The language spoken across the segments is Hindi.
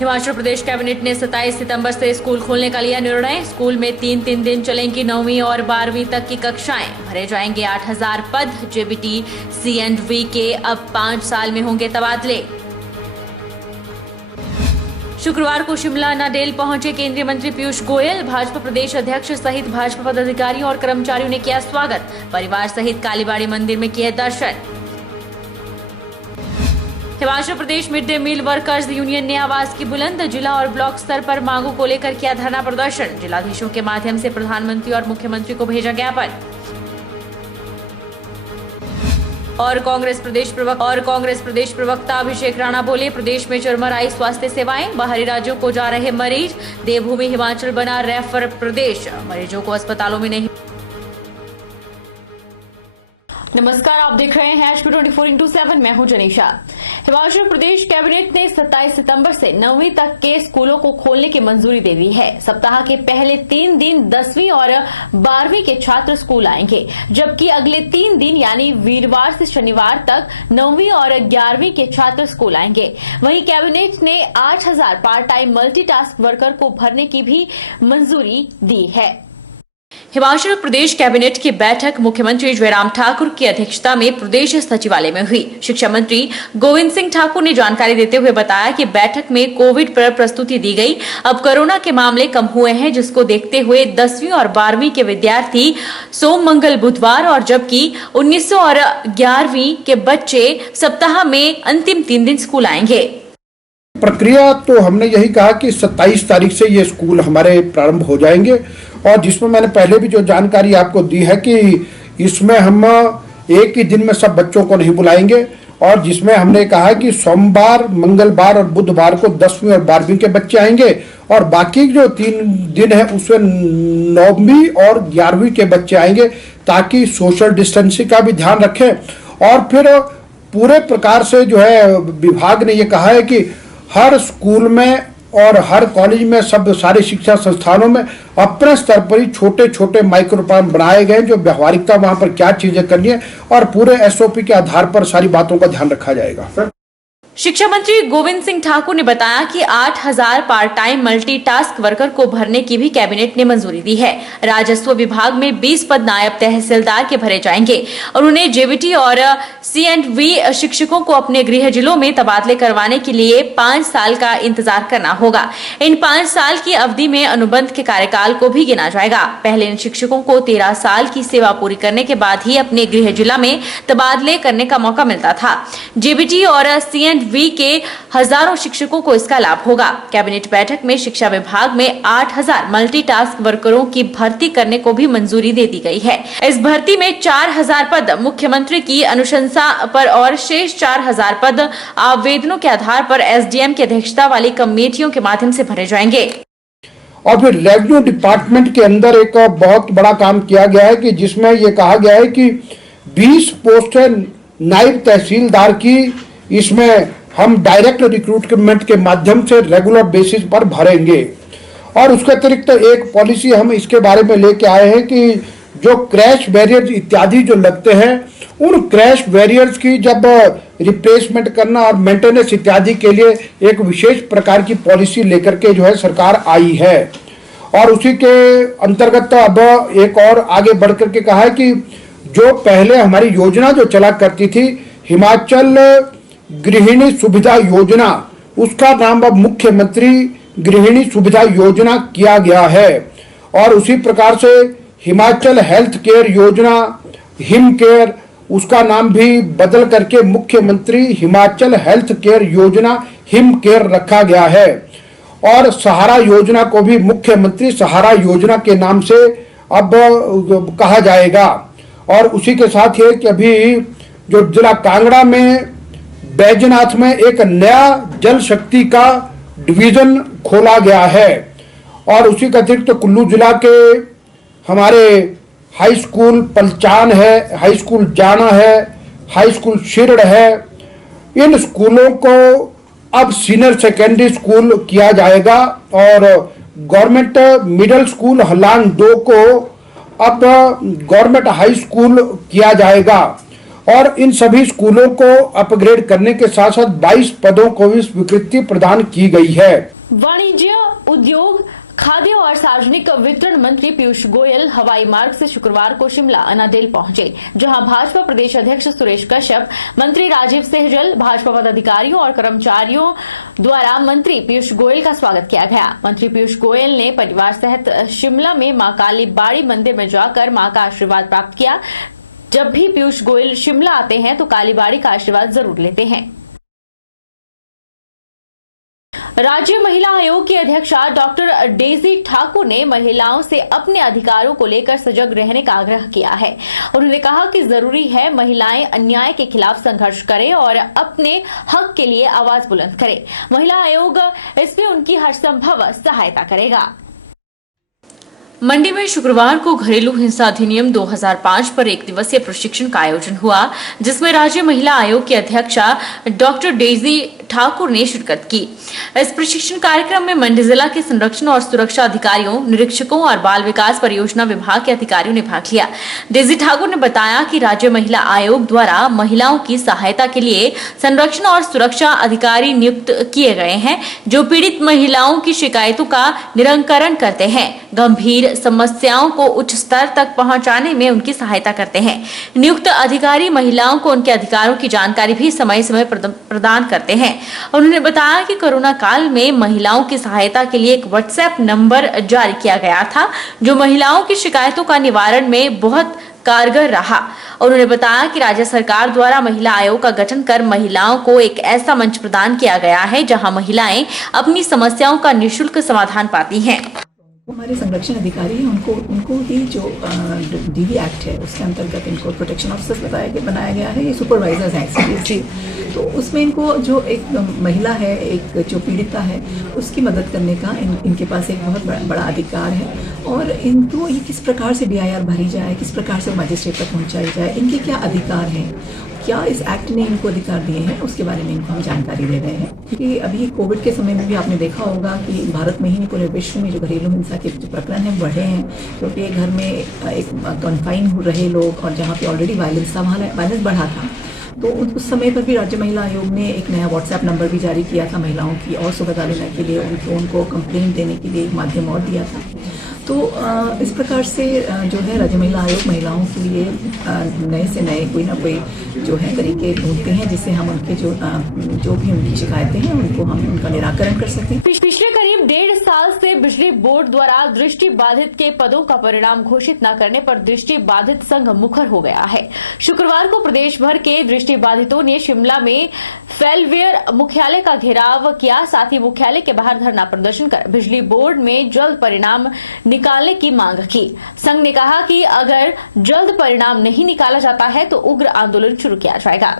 हिमाचल प्रदेश कैबिनेट ने 27 सितंबर से स्कूल खोलने का लिया निर्णय। स्कूल में 3 दिन चलेंगी 9वीं और 12वीं तक की कक्षाएं। भरे जाएंगे 8000 पद। जेबीटी C&V के अब 5 साल में होंगे तबादले। शुक्रवार को शिमला नादेल पहुंचे केंद्रीय मंत्री पीयूष गोयल। भाजपा प्रदेश अध्यक्ष सहित भाजपा पदाधिकारियों और कर्मचारियों ने किया स्वागत। परिवार सहित कालीबाड़ी मंदिर में किए दर्शन। Himachal Pradesh mid day meal workers union ने आवाज की बुलंद। जिला और ब्लॉक स्तर पर मांगों को लेकर किया धरना प्रदर्शन। जिलाधीशों के माध्यम से प्रधानमंत्री और मुख्यमंत्री को भेजा ज्ञापन। और कांग्रेस प्रदेश प्रवक्ता अभिषेक राणा बोले, प्रदेश में चरमराई स्वास्थ्य सेवाएं। बाहरी राज्यों को जा रहे मरीज। देवभूमि हिमाचल बना रेफर प्रदेश। मरीजों को अस्पतालों में नहीं। नमस्कार, आप देख रहे हैं HP 24x7। मैं हूं जनीशा। हिमाचल प्रदेश कैबिनेट ने 27 सितंबर से 9वीं तक के स्कूलों को खोलने की मंजूरी दे दी है। सप्ताह के पहले 3 दिन 10वीं और 12वीं के छात्र स्कूल आएंगे, जबकि अगले 3 दिन यानी वीरवार से शनिवार तक 9वीं और 11वीं के छात्र स्कूल आएंगे। वहीं कैबिनेट ने 8000 पार्ट टाइम मल्टीटास्क वर्कर को भरने की भी मंजूरी दी है। हिमाचल प्रदेश कैबिनेट की बैठक मुख्यमंत्री जयराम ठाकुर की अध्यक्षता में प्रदेश सचिवालय में हुई। शिक्षा मंत्री गोविंद सिंह ठाकुर ने जानकारी देते हुए बताया कि बैठक में कोविड पर प्रस्तुति दी गई। अब कोरोना के मामले कम हुए हैं, जिसको देखते हुए 10वीं और 12वीं के विद्यार्थी सोम, मंगल, बुधवार और जबकि 19 और 11वीं के बच्चे सप्ताह में अंतिम 3 दिन स्कूल आएंगे। प्रक्रिया तो हमने यही कहा कि 27 तारीख से ये स्कूल हमारे प्रारंभ हो जाएंगे, और जिसमें मैंने पहले भी जो जानकारी आपको दी है कि इसमें हम एक ही दिन में सब बच्चों को नहीं बुलाएंगे, और जिसमें हमने कहा कि सोमवार, मंगलवार और बुधवार को 10वीं और 12वीं के बच्चे आएंगे, और बाकी जो 3 दिन है उसमें 9वीं और 11वीं के बच्चे आएंगे, ताकि सोशल डिस्टेंसिंग का भी ध्यान रखें। और फिर पूरे प्रकार से जो है विभाग ने ये कहा है कि हर स्कूल में और हर कॉलेज में सब सारे शिक्षा संस्थानों में अपने स्तर पर ही छोटे छोटे माइक्रो प्लान बनाए गए, जो व्यवहारिकता वहां पर क्या चीजें करनी है, और पूरे SOP के आधार पर सारी बातों का ध्यान रखा जाएगा। शिक्षा मंत्री गोविंद सिंह ठाकुर ने बताया कि 8000 पार्ट टाइम मल्टीटास्क वर्कर को भरने की भी कैबिनेट ने मंजूरी दी है। राजस्व विभाग में 20 पद नायब तहसीलदार के भरे जाएंगे और उन्हें जेबीटी और C&V शिक्षकों को अपने गृह जिलों में तबादले करवाने के लिए 5 साल का इंतजार करना होगा। इन 5 साल की अवधि में अनुबंध के कार्यकाल को भी गिना जाएगा। पहले इन शिक्षकों को 13 साल की सेवा पूरी करने के बाद ही अपने गृह जिला में तबादले करने का मौका मिलता था। जेबीटी और C&V के हजारों शिक्षकों को इसका लाभ होगा। कैबिनेट बैठक में शिक्षा विभाग में 8000 मल्टीटास्क वर्करों की भर्ती करने को भी मंजूरी दे दी गई है। इस भर्ती में 4000 पद मुख्यमंत्री की अनुशंसा पर और शेष 4000 पद आवेदनों के आधार पर SDM की अध्यक्षता वाली कमेटियों के माध्यम से भरे जाएंगे। और फिर रेवेन्यू डिपार्टमेंट के अंदर एक बहुत बड़ा काम किया गया है कि जिसमें ये कहा गया है कि 20 पोस्ट नायब तहसीलदार की इसमें हम डायरेक्ट रिक्रूटमेंट के माध्यम से रेगुलर बेसिस पर भरेंगे। और उसके अतिरिक्त एक पॉलिसी हम इसके बारे में लेके आए हैं कि जो क्रैश बैरियर्स इत्यादि जो लगते हैं, उन क्रैश बैरियर्स की जब रिप्लेसमेंट करना और मेंटेनेंस इत्यादि के लिए एक विशेष प्रकार की पॉलिसी लेकर के जो है सरकार आई है। और उसी के अंतर्गत अब एक और आगे बढ़ करके कहा है कि जो पहले हमारी योजना जो चला करती थी, हिमाचल गृहिणी सुविधा योजना, उसका नाम अब मुख्यमंत्री गृहिणी सुविधा योजना किया गया है। और उसी प्रकार से हिमाचल हेल्थ केयर योजना, हिम केयर, उसका नाम भी बदल करके मुख्यमंत्री हिमाचल हेल्थ केयर योजना हिम केयर रखा गया है। और सहारा योजना को भी मुख्यमंत्री सहारा योजना के नाम से अब कहा जाएगा। और उसी के साथ ये कि अभी जो जिला कांगड़ा में बैजनाथ में एक नया जल शक्ति का डिवीजन खोला गया है। और उसी के अतिरिक्त कुल्लू जिला के हमारे हाई स्कूल पलचान है, हाई स्कूल जाना है, हाई स्कूल शिरड है, इन स्कूलों को अब सीनियर सेकेंडरी स्कूल किया जाएगा। और गवर्नमेंट मिडिल स्कूल हलान 2 को अब गवर्नमेंट हाई स्कूल किया जाएगा। और इन सभी स्कूलों को अपग्रेड करने के साथ साथ 22 पदों को भी स्वीकृति प्रदान की गई है। वाणिज्य, उद्योग, खाद्य और सार्वजनिक वितरण मंत्री पीयूष गोयल हवाई मार्ग से शुक्रवार को शिमला अनाडेल पहुंचे, जहां भाजपा प्रदेश अध्यक्ष सुरेश कश्यप, मंत्री राजीव सहजल, भाजपा पदाधिकारियों और कर्मचारियों द्वारा मंत्री पीयूष गोयल का स्वागत किया गया। मंत्री पीयूष गोयल ने परिवार सहित शिमला में मां काली बाड़ी मंदिर में जाकर मां का आशीर्वाद प्राप्त किया। जब भी पीयूष गोयल शिमला आते हैं तो कालीबाड़ी का आशीर्वाद जरूर लेते हैं। राज्य महिला आयोग की अध्यक्षा डॉक्टर डेजी ठाकुर ने महिलाओं से अपने अधिकारों को लेकर सजग रहने का आग्रह किया है। उन्होंने कहा कि जरूरी है महिलाएं अन्याय के खिलाफ संघर्ष करें और अपने हक के लिए आवाज बुलंद करें। महिला आयोग इसमें उनकी हर संभव सहायता करेगा। मंडी में शुक्रवार को घरेलू हिंसा अधिनियम 2005 पर एक दिवसीय प्रशिक्षण का आयोजन हुआ, जिसमें राज्य महिला आयोग की अध्यक्षा डॉक्टर डेजी ठाकुर ने शिरकत की। इस प्रशिक्षण कार्यक्रम में मंडी जिला के संरक्षण और सुरक्षा अधिकारियों, निरीक्षकों और बाल विकास परियोजना विभाग के अधिकारियों ने भाग लिया। डेजी ठाकुर ने बताया कि राज्य महिला आयोग द्वारा महिलाओं की सहायता के लिए संरक्षण और सुरक्षा अधिकारी नियुक्त किए गए हैं, जो पीड़ित महिलाओं की शिकायतों का निराकरण करते हैं, गंभीर समस्याओं को उच्च स्तर तक पहुंचाने में उनकी सहायता करते हैं। नियुक्त अधिकारी महिलाओं को उनके अधिकारों की जानकारी भी समय समय प्रदान करते हैं। उन्होंने बताया कि कोरोना काल में महिलाओं की सहायता के लिए एक व्हाट्सएप नंबर जारी किया गया था, जो महिलाओं की शिकायतों का निवारण में बहुत कारगर रहा। उन्होंने बताया कि राज्य सरकार द्वारा महिला आयोग का गठन कर महिलाओं को एक ऐसा मंच प्रदान किया गया है, जहां महिलाएं अपनी समस्याओं का निःशुल्क समाधान पाती हैं। हमारे संरक्षण अधिकारी हैं, उनको ही जो डीवी एक्ट है उसके अंतर्गत इनको प्रोटेक्शन ऑफिसर्स बनाया गया है। ये सुपरवाइजर्स हैं सीरियसली, तो उसमें इनको जो एक महिला है, एक जो पीड़िता है, उसकी मदद करने का इनके पास एक बहुत बड़ा अधिकार है। और इनको ये किस प्रकार से DIR भरी जाए, किस प्रकार से मजिस्ट्रेट तक पहुँचाई जाए, इनके क्या अधिकार हैं, क्या इस एक्ट ने इनको अधिकार दिए हैं, उसके बारे में इनको हम जानकारी दे रहे हैं। क्योंकि अभी कोविड के समय में भी आपने देखा होगा कि भारत में ही पूरे विश्व में जो घरेलू हिंसा के जो प्रकरण हैं बढ़े हैं, क्योंकि घर में एक कन्फाइन हो रहे लोग और जहाँ पे ऑलरेडी वायलेंस बढ़ा था, तो उस समय पर भी राज्य महिला आयोग ने एक नया व्हाट्सएप नंबर भी जारी किया था महिलाओं की और सुविधा लेने के लिए, उनको कंप्लेंट देने के लिए एक माध्यम और दिया था। तो इस प्रकार से जो है राज्य महिला आयोग महिलाओं के लिए नए से नए कोई ना कोई जो है तरीके ढूंढते हैं, जिससे हम उनके जो भी उनकी शिकायतें हैं उनको हम उनका निराकरण कर सकें। पिछले करीब 1.5 साल से बिजली बोर्ड द्वारा दृष्टि बाधित के पदों का परिणाम घोषित न करने पर दृष्टि बाधित संघ मुखर हो गया है। शुक्रवार को प्रदेश भर के दृष्टि बाधितों ने शिमला में फेलवेयर मुख्यालय का घेराव किया, साथ ही मुख्यालय के बाहर धरना प्रदर्शन कर बिजली बोर्ड में जल्द परिणाम निकालने की मांग की। संघ ने कहा कि अगर जल्द परिणाम नहीं निकाला जाता है तो उग्र आंदोलन शुरू किया जाएगा।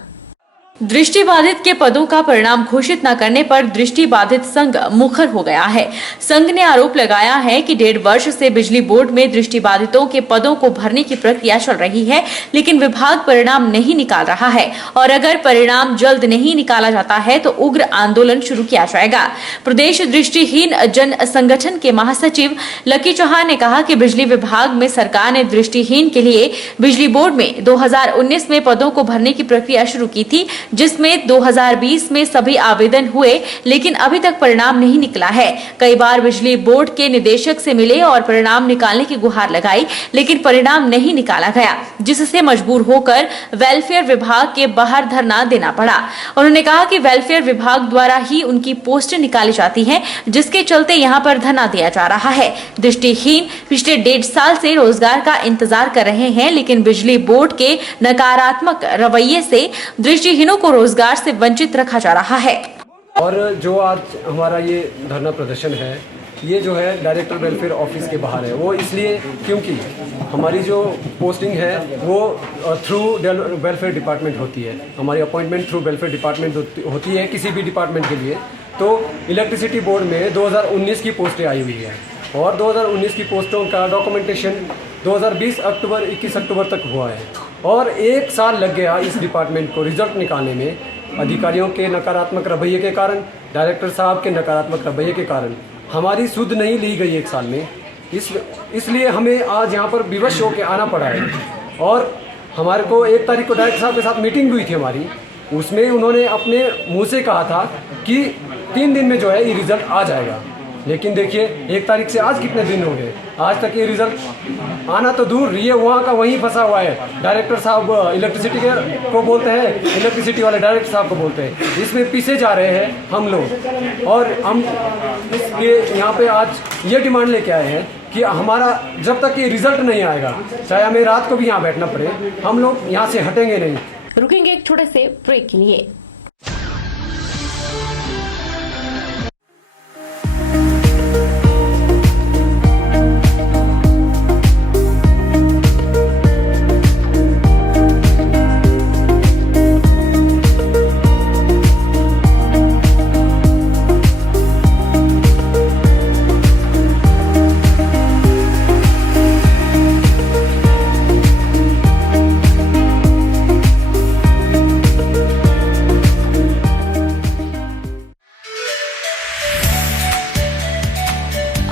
दृष्टि बाधित के पदों का परिणाम घोषित न करने पर दृष्टि बाधित संघ मुखर हो गया है। संघ ने आरोप लगाया है कि 1.5 वर्ष से बिजली बोर्ड में दृष्टि बाधितों के पदों को भरने की प्रक्रिया चल रही है, लेकिन विभाग परिणाम नहीं निकाल रहा है और अगर परिणाम जल्द नहीं निकाला जाता है तो उग्र आंदोलन शुरू किया जाएगा। प्रदेश दृष्टिहीन जन संगठन के महासचिव लकी चौहान ने कहा कि बिजली विभाग में सरकार ने दृष्टिहीन के लिए बिजली बोर्ड में 2019 में पदों को भरने की प्रक्रिया शुरू की थी, जिसमें 2020 में सभी आवेदन हुए, लेकिन अभी तक परिणाम नहीं निकला है। कई बार बिजली बोर्ड के निदेशक से मिले और परिणाम निकालने की गुहार लगाई, लेकिन परिणाम नहीं निकाला गया, जिससे मजबूर होकर वेलफेयर विभाग के बाहर धरना देना पड़ा। उन्होंने कहा कि वेलफेयर विभाग द्वारा ही उनकी पोस्टें निकाली जाती हैं, जिसके चलते यहाँ पर धरना दिया जा रहा है। दृष्टिहीन पिछले 1.5 साल से रोजगार का इंतजार कर रहे हैं, लेकिन बिजली बोर्ड के नकारात्मक रवैये से दृष्टिहीनों को रोजगार से वंचित रखा जा रहा है। और जो आज हमारा ये धरना प्रदर्शन है, ये जो है डायरेक्टर वेलफेयर ऑफिस के बाहर है। वो इसलिए क्योंकि हमारी जो पोस्टिंग है वो थ्रू वेलफेयर डिपार्टमेंट होती है, हमारी अपॉइंटमेंट थ्रू वेलफेयर डिपार्टमेंट होती है किसी भी डिपार्टमेंट के लिए। तो इलेक्ट्रिसिटी बोर्ड में 2019 की पोस्टें आई हुई है और 2019 की पोस्टों का डॉक्यूमेंटेशन 2020 अक्टूबर 21 अक्टूबर तक हुआ है और 1 साल लग गया इस डिपार्टमेंट को रिजल्ट निकालने में। अधिकारियों के नकारात्मक रवैये के कारण, डायरेक्टर साहब के नकारात्मक रवैये के कारण हमारी सुध नहीं ली गई 1 साल में। इसलिए हमें आज यहाँ पर विवश होकर आना पड़ा है और हमारे को 1 तारीख को डायरेक्टर साहब के साथ मीटिंग भी हुई थी हमारी। उसमें उन्होंने अपने मुंह से कहा था कि 3 दिन में जो है ये रिज़ल्ट आ जाएगा। लेकिन देखिए 1 तारीख से आज कितने दिन हो गए, आज तक ये रिज़ल्ट आना तो दूर, ये वहाँ का वहीं फंसा हुआ है। डायरेक्टर साहब इलेक्ट्रिसिटी को बोलते हैं, इलेक्ट्रिसिटी वाले डायरेक्टर साहब को बोलते हैं, इसमें पीछे जा रहे हैं हम लोग। और हम इसके यहाँ पे आज ये डिमांड लेके आए हैं कि हमारा जब तक ये रिज़ल्ट नहीं आएगा, चाहे हमें रात को भी यहाँ बैठना पड़े, हम लोग यहाँ से हटेंगे नहीं। रुकेंगे एक छोटे से ब्रेक के लिए।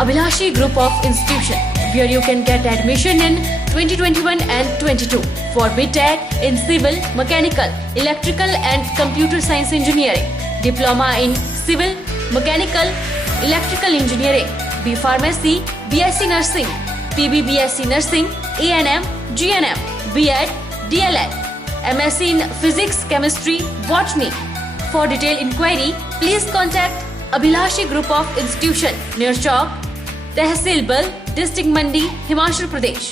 Abhilashi Group of Institution, where you can get admission in 2021 and 22 for BTech in Civil, Mechanical, Electrical and Computer Science Engineering, Diploma in Civil, Mechanical, Electrical Engineering, B Pharmacy, BSc Nursing, PB BSc Nursing, A&M, GNM, B.Ed, DLEd, MSc in Physics, Chemistry, Botany. For detailed inquiry, please contact Abhilashi Group of Institution, near Chowk, Tehsil Bal, District Mandi, Himachal Pradesh.